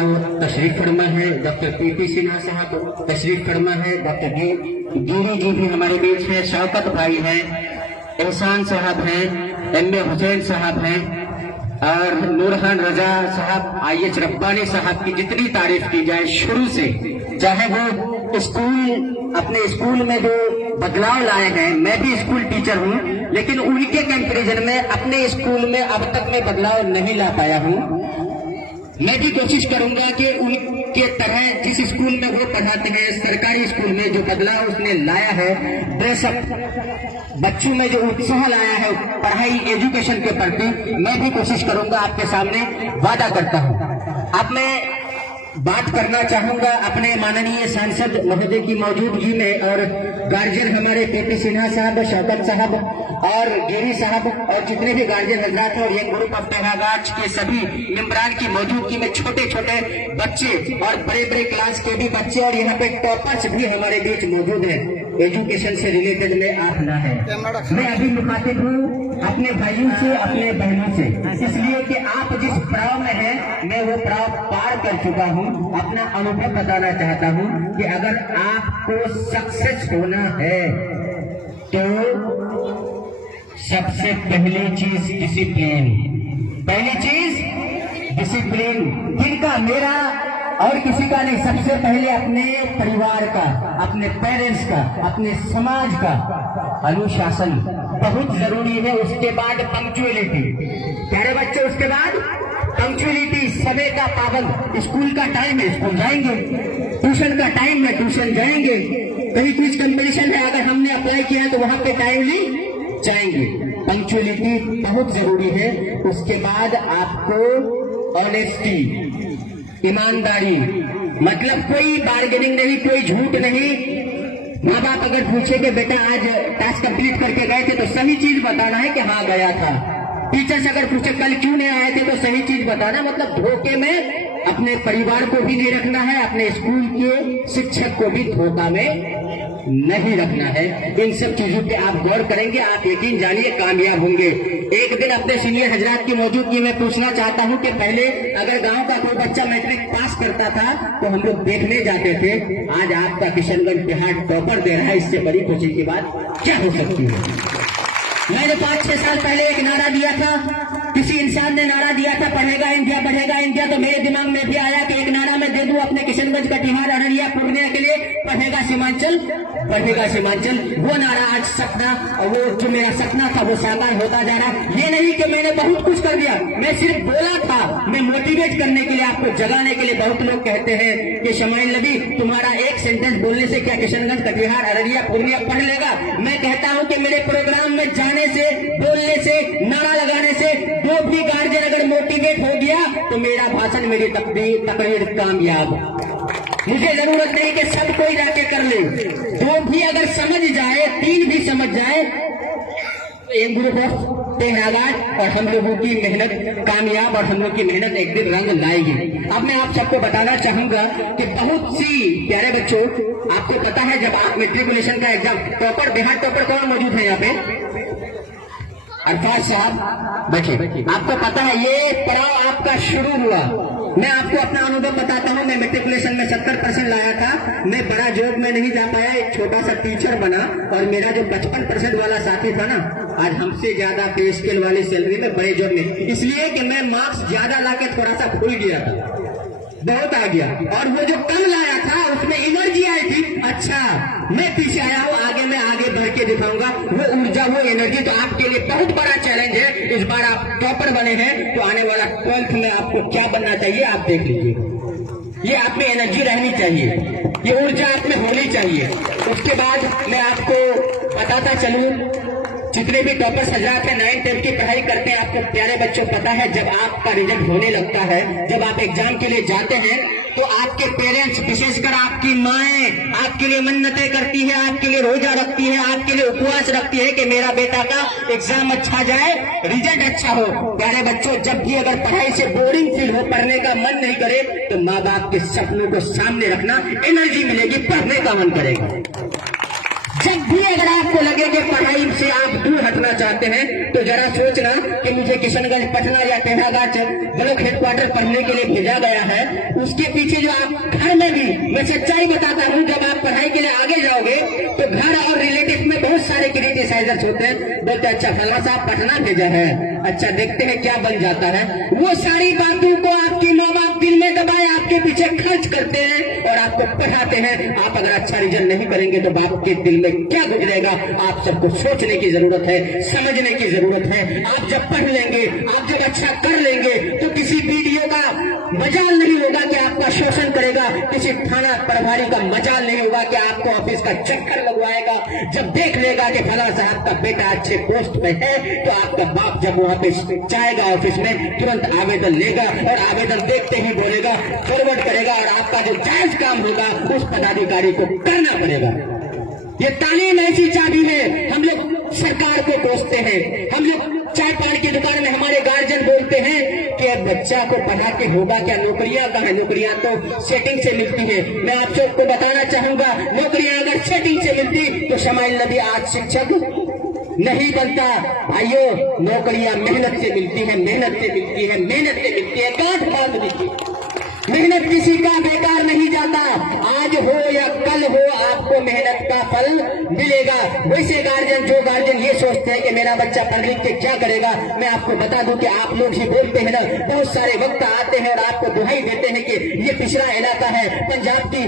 साहब तशरीफ फरमा है, डॉक्टर पीपी सिन्हा साहब तशरीफ फरमा है, डॉक्टर गिरी जी भी हमारे बीच है, शौकत भाई हैं, एहसान साहब हैं, एम.ए. हुसैन साहब हैं और नूरहान रजा साहब, IH रब्बानी साहब की जितनी तारीफ की जाए शुरू से, चाहे वो स्कूल अपने स्कूल में जो बदलाव लाए हैं, मैं भी स्कूल टीचर हूँ लेकिन उनके कंपैरिजन में अपने स्कूल में अब तक मैं बदलाव नहीं ला पाया हूँ। मैं भी कोशिश करूंगा कि उनके तरह जिस स्कूल में वो पढ़ाते हैं, सरकारी स्कूल में जो बदलाव उसने लाया है, ड्रेसअप, बच्चों में जो उत्साह लाया है पढ़ाई एजुकेशन के प्रति, मैं भी कोशिश करूंगा आपके सामने वादा करता हूं। अब मैं बात करना चाहूंगा अपने माननीय सांसद महोदय की मौजूदगी में और गार्जियन हमारे पीपी सिन्हा साहब, शौकत साहब और गिरी साहब और जितने भी गार्जियन हजरात हैं और यंग ग्रुप ऑफ टेरागाज के सभी मेंबरान की मौजूदगी में छोटे छोटे बच्चे और बड़े बड़े क्लास के भी बच्चे और यहाँ पे टॉपर्स भी हमारे बीच मौजूद हैं। एजुकेशन से रिलेटेड में आना है, मैं अभी मुखातिब हूँ अपने भाइयों से, अपने बहनों से, इसलिए कि आप जिस पड़ाव में हैं मैं वो पड़ाव पार कर चुका हूँ। अपना अनुभव बताना चाहता हूँ कि अगर आपको सक्सेस होना है तो सबसे पहली चीज डिसिप्लिन, पहली चीज डिसिप्लिन, जिनका मेरा और किसी का नहीं, सबसे पहले अपने परिवार का, अपने पेरेंट्स का, अपने समाज का अनुशासन बहुत जरूरी है। उसके बाद पंक्चुअलिटी, प्यारे बच्चे, उसके बाद पंक्चुअलिटी, समय का पाबंद, स्कूल का टाइम है स्कूल जाएंगे, ट्यूशन का टाइम है ट्यूशन जाएंगे, कहीं कुछ कंपटीशन है अगर हमने अप्लाई किया है तो वहां पे टाइमली जाएंगे। पंक्चुअलिटी बहुत जरूरी है। उसके बाद आपको ऑनेस्टी, ईमानदारी, मतलब कोई बार्गेनिंग नहीं, कोई झूठ नहीं। माँ बाप अगर पूछे कि बेटा आज टास्क कंप्लीट करके गए थे तो सही चीज बताना है कि हाँ गया था। टीचर से अगर पूछे कल क्यों नहीं आए थे तो सही चीज बताना, मतलब धोखे में अपने परिवार को भी नहीं रखना है, अपने स्कूल के शिक्षक को भी धोखा में नहीं रखना है। इन सब चीजों पे आप गौर करेंगे, आप यकीन जानिए कामयाब होंगे। एक दिन अपने सीनियर हजरात की मौजूदगी में पूछना चाहता हूं कि पहले अगर गांव का कोई बच्चा मैट्रिक पास करता था तो हम लोग देखने जाते थे, आज आपका किशनगंज बिहार टॉपर दे रहा है, इससे बड़ी खुशी की बात क्या हो सकती है। मैंने 5-6 साल पहले एक नारा दिया था, किसी इंसान ने नारा दिया था पढ़ेगा इंडिया बढ़ेगा इंडिया, तो मेरे दिमाग में भी आया कि एक नारा मैं दे दूं अपने किशनगंज, कटिहार, अररिया, पूर्णिया के लिए, पढ़ेगा सीमांचल बढ़ेगा सीमांचल। वो नारा आज सपना, और वो जो मेरा सपना था वो साकार होता जा रहा। ये नहीं कि मैंने बहुत कुछ कर दिया, मैं सिर्फ बोला था, मैं मोटिवेट करने के लिए, आपको जगाने के लिए। बहुत लोग कहते हैं कि शमाइल नबी तुम्हारा एक सेंटेंस बोलने से क्या किशनगंज, कटिहार, अररिया, पूर्णिया पढ़ लेगा। मैं कहता हूं कि मेरे प्रोग्राम में जाने से, बोलने से, नारा लगाने से जो भी गार्जियन अगर मोटिवेट हो गया तो मेरा भाषण, मेरी तकरीर कामयाब। मुझे जरूरत नहीं कि सब कोई जाके कर ले, दो भी अगर समझ जाए, 3 भी समझ जाए, एक ग्रुप ऑफ टेरागाज और हम लोगों की मेहनत कामयाब, और हम लोग की मेहनत एक दिन रंग लाएगी। अब मैं आप सबको बताना चाहूंगा कि बहुत सी प्यारे बच्चों, आपको पता है जब आप मेट्रिकुलेशन का एग्जाम, टॉपर, बिहार टॉपर कौन मौजूद है यहाँ पे? अरफाज साहब बैठे। आपको पता है ये पड़ाव आपका शुरू हुआ। मैं आपको अपना अनुभव बताता हूँ, मैं मेट्रिकुलेशन में 70% लाया था, मैं बड़ा जॉब में नहीं जा पाया, एक छोटा सा टीचर बना, और मेरा जो 55% वाला साथी था ना, आज हमसे ज्यादा पे स्केल वाली सैलरी में बड़े जॉब में, इसलिए कि मैं मार्क्स ज्यादा लाके थोड़ा सा भूल गया था, बहुत आ गया, और वो जो कम लाया था उसमें एनर्जी आई थी। अच्छा मैं पीछे आया हूँ, आगे मैं आगे बढ़ के दिखाऊंगा वो ऊर्जा, वो एनर्जी। तो आपके लिए बहुत बड़ा चैलेंज है, इस बार आप टॉपर बने हैं तो आने वाला 12th में आपको क्या बनना चाहिए आप देख लीजिए। ये आप में एनर्जी रहनी चाहिए, ये ऊर्जा आप में होनी चाहिए। उसके बाद मैं आपको बताता चलूं, जितने भी टॉपर्स हजरात हैं 9th-10th की पढ़ाई करते हैं, आपको प्यारे बच्चों पता है जब आपका रिजल्ट होने लगता है, जब आप एग्जाम के लिए जाते हैं तो आपके पेरेंट्स, विशेषकर आपकी माएं आपके लिए मन्नतें करती है, आपके लिए रोजा रखती है, आपके लिए उपवास रखती है कि मेरा बेटा का एग्जाम अच्छा जाए, रिजल्ट अच्छा हो। प्यारे बच्चों, जब भी अगर पढ़ाई से बोरिंग फील हो, पढ़ने का मन नहीं करे, तो माँ बाप के सपनों को सामने रखना, एनर्जी मिलेगी, पढ़ने का मन करेगा। जब भी अगर आपको लगे कि पढ़ाई से आप दूर हटना चाहते हैं तो जरा सोचना कि मुझे किशनगंज, पटना या टेढ़ाघाट ब्लॉक हेडक्वार्टर पढ़ने के लिए भेजा गया है, उसके पीछे जो आप घर में भी, मैं सच्चाई बताता हूँ, जब आप पढ़ाई के लिए आगे जाओगे तो घर और रिलेटिव में बहुत सारे क्रिटिसाइजर्स होते हैं, बोलते हैं अच्छा फला साहब पटना भेजा है, अच्छा देखते हैं क्या बन जाता है। वो सारी बातों को आपकी माँ बाप दिल में दबाए आपके पीछे खर्च करते हैं और आपको पढ़ाते हैं। आप अगर अच्छा रिजल्ट नहीं करेंगे तो बाप के दिल में क्या गुजरेगा, आप सबको सोचने की जरूरत है, समझने की जरूरत है। आप जब पढ़ लेंगे, आप जब अच्छा कर लेंगे तो किसी वीडियो का मजाल नहीं होगा कि आपका शोषण करेगा, किसी थाना प्रभारी का मजाल नहीं होगा कि आपको ऑफिस का चक्कर लगवाएगा। जब देख लेगा कि फला साहब का बेटा अच्छे पोस्ट पे है तो आपका बाप जब वहां पे जाएगा ऑफिस में, तुरंत आवेदन लेगा और आवेदन देखते ही बोलेगा, फॉरवर्ड करेगा और आपका जो जायज काम होगा उस पदाधिकारी को करना पड़ेगा। ये तालीम ऐसी चाबी है। हम लोग सरकार को कोसते हैं, हम लोग चाय पान की दुकान में हमारे गार्जियन बोलते हैं कि बच्चा को पढ़ा के होगा क्या, नौकरियां कहाँ है, नौकरियां तो सेटिंग से मिलती है। मैं आप सबको बताना चाहूंगा, नौकरियां अगर सेटिंग से मिलती तो शमाइल नबी आज शिक्षक नहीं बनता। आइयो, नौकरियां मेहनत से मिलती है, मेहनत से मिलती है, मेहनत से मिलती है, गांठ बांध मिलती है। मेहनत किसी का बेकार नहीं जाता, आज हो या कल हो आपको मेहनत का फल मिलेगा। वैसे गार्जियन, जो गार्जियन ये सोचते हैं कि मेरा बच्चा पढ़ लिख के क्या करेगा, मैं आपको बता दूं कि आप लोग ही बोलते हैं ना, बहुत सारे वक्त आते हैं और आपको दुहाई देते हैं कि ये पिछड़ा इलाका है, पंजाब की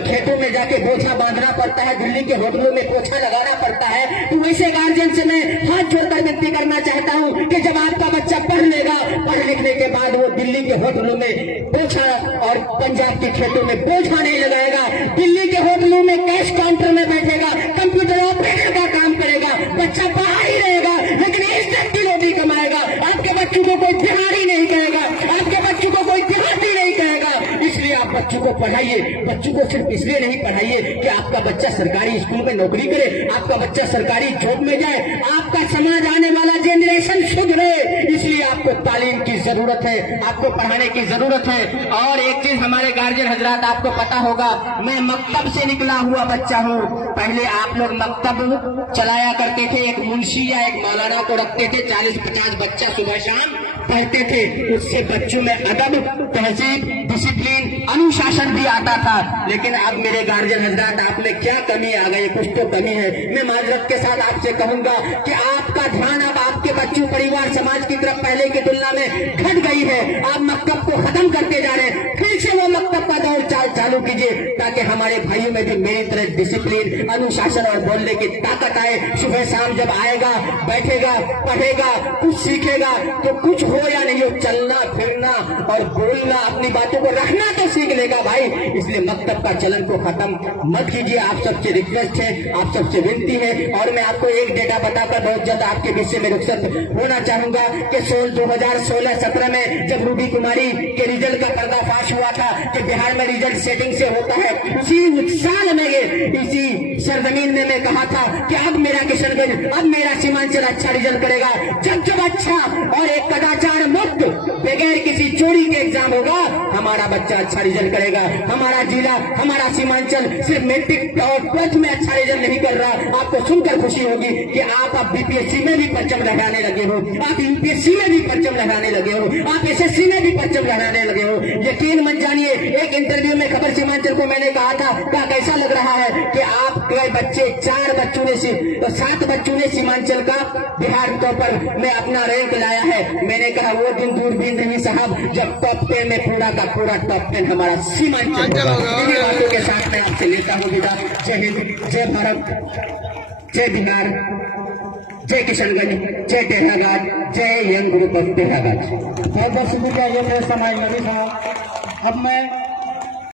खेतों में जाके बोझा बांधना पड़ता है, दिल्ली के होटलों में पोछा लगाना पड़ता है। तो वैसे गार्जियन से मैं हाथ जोड़कर विनती करना चाहता हूँ कि जब आपका बच्चा पढ़ लेगा, पढ़ लिखने के बाद वो दिल्ली के होटलों में पोछा और पंजाब के खेतों में बोझा नहीं लगाएगा, दिल्ली के होटलों में कैश काउंटर में बैठेगा, कंप्यूटर ऑपरेटर का काम करेगा, बच्चा बाहर ही रहेगा लेकिन इज्जत की रोटी कमाएगा। आपके बच्चों को कोई बिहारी नहीं कहेगा, आपके बच्चों को कोई देहाती नहीं कहेगा। इसलिए आप बच्चों को पढ़ाइए। बच्चों को सिर्फ इसलिए नहीं पढ़ाइए कि आपका बच्चा सरकारी स्कूल में नौकरी करे, आपका बच्चा सरकारी जॉब में जाए, आपका समाज आने वाला जनरेशन सुधरे, इसलिए आपको तालीम की जरूरत है, आपको पढ़ाने की जरूरत है। और एक चीज हमारे गार्जियन हजरात, आपको पता होगा, मैं मकतब से निकला हुआ बच्चा हूँ। पहले आप लोग मकतब चलाया करते थे, एक मुंशी या एक मौलाना को रखते थे, 40-50 बच्चा सुबह शाम पढ़ते थे। उससे बच्चों में अदब, तहजीब, डिसिप्लिन, अनुशासन भी आता था। लेकिन अब मेरे गार्जियन हजरात, आप में क्या कमी आ गई, कुछ तो कमी है। मैं माजरत के साथ आपसे कहूंगा कि आपका ध्यान अब आपके बच्चों, परिवार, समाज की तरफ पहले की तुलना में घट गई है। आप मकतब को खत्म करते जा रहे हैं, फिर से वो मकतब का दौर चालू कीजिए ताकि हमारे भाइयों में भी मेरी तरह डिसिप्लिन, अनुशासन और बोलने की ताकत आए। सुबह शाम जब आएगा, बैठेगा, पढ़ेगा, कुछ सीखेगा तो कुछ हो या नहीं हो, चलना फिरना और बोलना, अपनी बातों को रखना तो सीख लेगा भाई। इसलिए मकतब का चलन को खत्म मत कीजिए। आप सबसे रिक्वेस्ट है, आप सबसे विनती है। और मैं आपको एक डेटा बताकर बहुत जल्द आपके विषय में रुखसत होना चाहूंगा कि 2016-17 में जब रूबी कुमारी के रिजल्ट का पर्दाफाश हुआ था कि बिहार में रिजल्ट सेटिंग से होता है, उसी साल में इसी सरजमीन में मैं कहा था कि अब मेरा किशनगंज, अब मेरा सीमांचल अच्छा रिजल्ट करेगा। जब अच्छा और एक कदाचार मुक्त, बगैर किसी चोरी के एग्जाम होगा, हमारा बच्चा अच्छा रिजल्ट करेगा। हमारा जिला, हमारा सीमांचल सिर्फ मैट्रिक और 12th में अच्छा रिजल्ट नहीं कर रहा। आपको सुनकर खुशी होगी कि आप अब बीपीएससी में भी परचम लहराने लगे हो, आप यूपीएससी में भी परचम लहराने लगे हो, आप एसएससी में भी परचम लहराने लगे हो। यकीन मत जानिए, एक इंटरव्यू में खबर सीमांचल को मैंने कहा था, क्या कैसा लग रहा है कि आपके बच्चे 7 बच्चों ने सीमांचल का बिहार टॉप पर में अपना रैंक लाया है। मैंने कहा वो दिन दूरबीन नहीं साहब, जब टॉप 10 में पूरा का पूरा टॉप 10 हमारा सीमांचल होगा। इन्हीं बातों के साथ मैं आपसे लेता हूँ विदा। जय हिंद, जय भारत, जय बिहार, जय किशनगंज, जय टेढ़ाघाट, जय यंग ग्रुप ऑफ टेढ़ाघाट। बहुत बहुत शुक्रिया। ये मेरे समाज नबी साहब। अब मैं